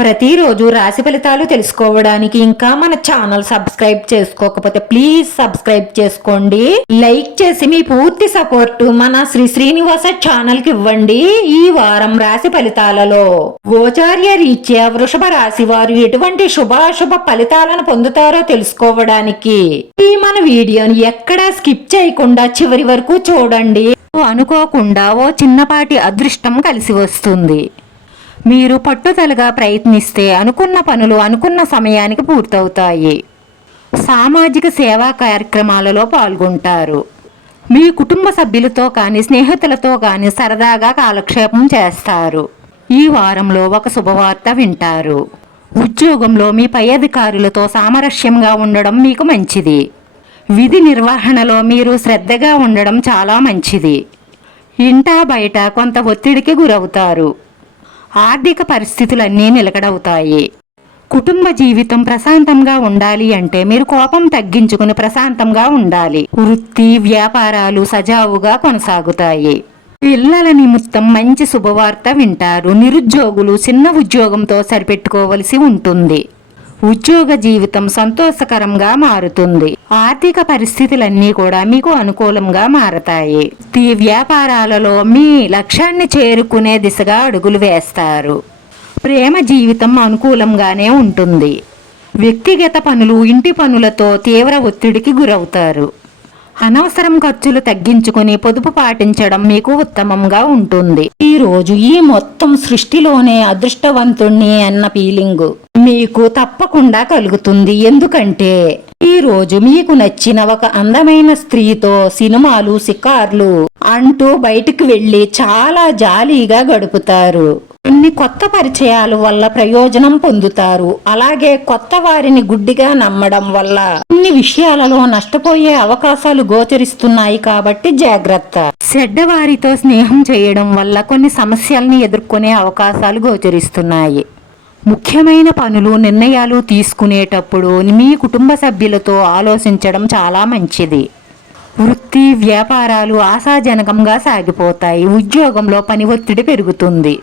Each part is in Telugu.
ప్రతిరోజు రాశి ఫలితాలు తెలుసుకోవడానికి ఇంకా మన ఛానల్ సబ్స్క్రైబ్ చేసుకోకపోతే ప్లీజ్ సబ్స్క్రైబ్ చేసుకోండి. లైక్ చేసి మీ పూర్తి సపోర్ట్ మన శ్రీ శ్రీనివాస ఛానల్కి ఇవ్వండి ఈ వారం రాశి ఫలితాలలో. గోచార్య రీత్యా వృషభ రాశి వారు ఎటువంటి శుభాశుభ ఫలితాలను పొందుతారో తెలుసుకోవడానికి ఈ మన వీడియోని ఎక్కడా స్కిప్ చేయకుండా చివరి వరకు చూడండి. అనుకోకుండా ఓ చిన్నపాటి అదృష్టం కలిసి వస్తుంది. మీరు పట్టుదలగా ప్రయత్నిస్తే అనుకున్న పనులు అనుకున్న సమయానికి పూర్తవుతాయి. సామాజిక సేవా కార్యక్రమాలలో పాల్గొంటారు. మీ కుటుంబ సభ్యులతో కానీ స్నేహితులతో కానీ సరదాగా కాలక్షేపం చేస్తారు. ఈ వారంలో ఒక శుభవార్త వింటారు. ఉద్యోగంలో మీ పై అధికారులతో సామరస్యంగా ఉండడం మీకు మంచిది. విధి నిర్వహణలో మీరు శ్రద్ధగా ఉండడం చాలా మంచిది. ఇంటా బయట కొంత ఒత్తిడికి గురవుతారు. ఆర్థిక పరిస్థితులన్నీ నిలకడవుతాయి. కుటుంబ జీవితం ప్రశాంతంగా ఉండాలి అంటే మీరు కోపం తగ్గించుకుని ప్రశాంతంగా ఉండాలి. వృత్తి వ్యాపారాలు సజావుగా కొనసాగుతాయి. పిల్లల నిమిత్తం మంచి శుభవార్త వింటారు. నిరుద్యోగులు చిన్న ఉద్యోగంతో సరిపెట్టుకోవలసి ఉంటుంది. ఉద్యోగ జీవితం సంతోషకరంగా మారుతుంది. ఆర్థిక పరిస్థితులన్నీ కూడా మీకు అనుకూలంగా మారతాయి. ఈ వ్యాపారాలలో మీ లక్ష్యాన్ని చేరుకునే దిశగా అడుగులు వేస్తారు. ప్రేమ జీవితం అనుకూలంగానే ఉంటుంది. వ్యక్తిగత పనులు ఇంటి పనులతో తీవ్ర ఒత్తిడికి గురవుతారు. అనవసరం ఖర్చులు తగ్గించుకుని పొదుపు పాటించడం మీకు ఉత్తమంగా ఉంటుంది. ఈ రోజు ఈ మొత్తం సృష్టిలోనే అదృష్టవంతుణ్ణి అన్న ఫీలింగ్ మీకు తప్పకుండా కలుగుతుంది. ఎందుకంటే ఈ రోజు మీకు నచ్చిన ఒక అందమైన స్త్రీతో సినిమాలు షికార్లు అంటూ బయటికి వెళ్ళి చాలా జాలీగా గడుపుతారు. కొన్ని కొత్త పరిచయాల వల్ల ప్రయోజనం పొందుతారు. అలాగే కొత్త వారిని గుడ్డిగా నమ్మడం వల్ల కొన్ని విషయాలలో నష్టపోయే అవకాశాలు గోచరిస్తున్నాయి కాబట్టి జాగ్రత్త. చెడ్డవారితో స్నేహం చేయడం వల్ల కొన్ని సమస్యల్ని ఎదుర్కొనే అవకాశాలు గోచరిస్తున్నాయి. ముఖ్యమైన పనులు నిర్ణయాలు తీసుకునేటప్పుడు మీ కుటుంబ సభ్యులతో ఆలోచించడం చాలా మంచిది. వృత్తి వ్యాపారాలు ఆశాజనకంగా సాగిపోతాయి. ఉద్యోగంలో పని ఒత్తిడి పెరుగుతుంది.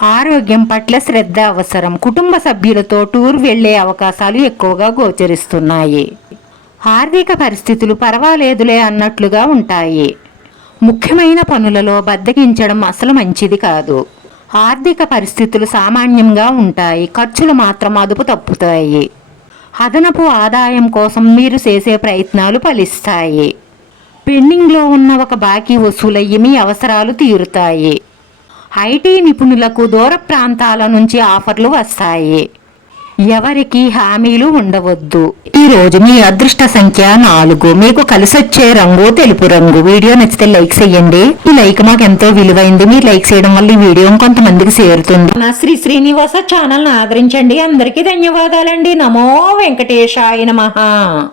ఆరోగ్యం పట్ల శ్రద్ధ అవసరం. కుటుంబ సభ్యులతో టూర్ వెళ్ళే అవకాశాలు ఎక్కువగా గోచరిస్తున్నాయి. ఆర్థిక పరిస్థితులు పర్వాలేదులే అన్నట్లుగా ఉంటాయి. ముఖ్యమైన పనులలో బద్దకించడం అసలు మంచిది కాదు. ఆర్థిక పరిస్థితులు సామాన్యంగా ఉంటాయి. ఖర్చులు మాత్రం అదుపు తప్పుతాయి. అదనపు ఆదాయం కోసం మీరు చేసే ప్రయత్నాలు ఫలిస్తాయి. పెండింగ్లో ఉన్న ఒక బాకీ వసూలయ్యి మీ అవసరాలు తీరుతాయి. ఐటీ నిపుణులకు దూర ప్రాంతాల నుంచి ఆఫర్లు వస్తాయి. ఎవరికి హామీలు ఉండవద్దు. ఈరోజు మీ అదృష్ట సంఖ్య నాలుగు. మీకు కలిసొచ్చే రంగు తెలుపు రంగు. వీడియో నచ్చితే లైక్ చేయండి. ఈ లైక్ మాకు ఎంతో విలువైంది. మీరు లైక్ చేయడం వల్ల ఈ వీడియో కొంతమందికి చేరుతుంది. నా శ్రీ శ్రీనివాస ఛానల్ ఆదరించండి. అందరికీ ధన్యవాదాలండి. నమో వెంకటేశాయ మహా